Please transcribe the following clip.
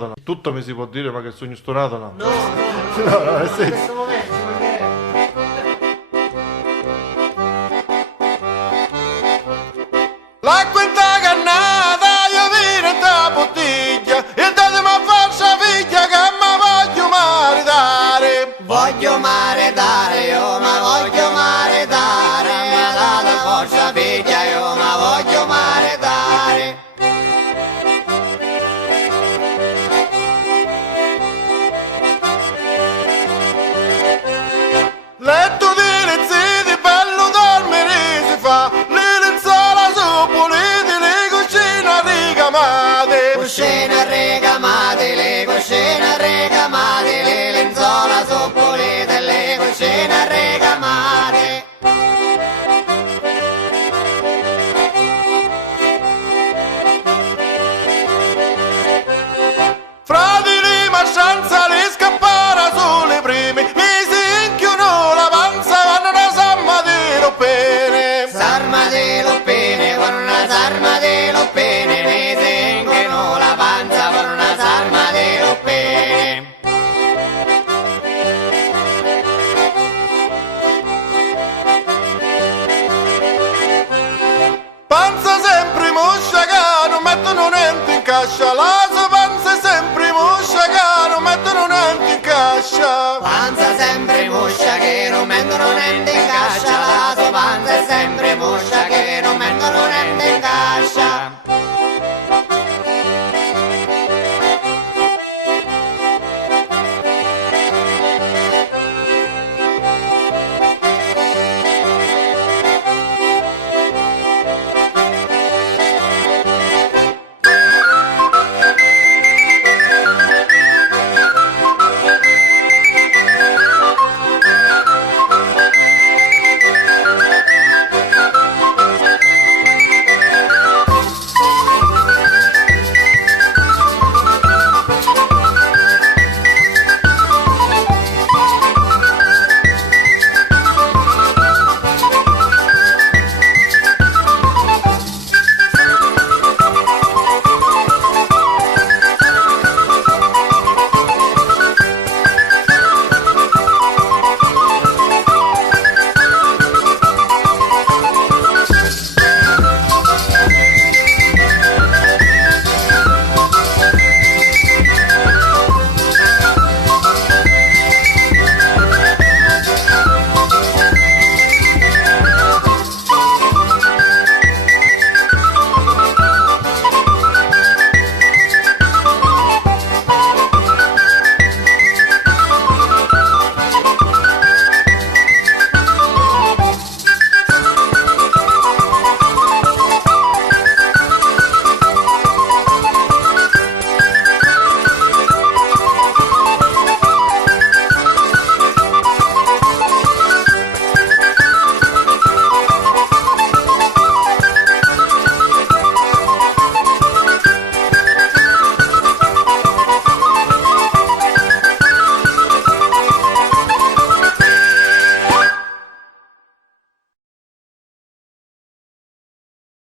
no. Tutto mi si può dire, ma che sogno stonato no. No, no, no, No, no, nel in senso. questo momento ci mancherebbe. L'acqua in ta cannata, io vino in ta bottiglia, e datemi a falsa figlia che mi voglio maritare. Voglio maritare, io ma voglio maritare. Ma date forza figlia, io ma voglio maritare. Letto di lezziti, bello dormire si fa, le lenzuola su pulite, le cucine ricamate. Cuscine ricamate, le cuscine ricamate, le lenzuola sono pulite, le cuscine ricamate. Fratelli marcianza li scappara sulle prime, mi si inchiuno la panza, vanno una samma di roppene. Sarma di loppene, con una sarma di loppene, mi sengono la panza con una sarma di loppene. Panza sempre moscia che non mettono niente in cascia, la sua panza è sempre moscia che non mettono niente in cascia. Panza sempre moscia che non mettono niente in cascia, la sua panza è sempre moscia che non mettono niente in cascia.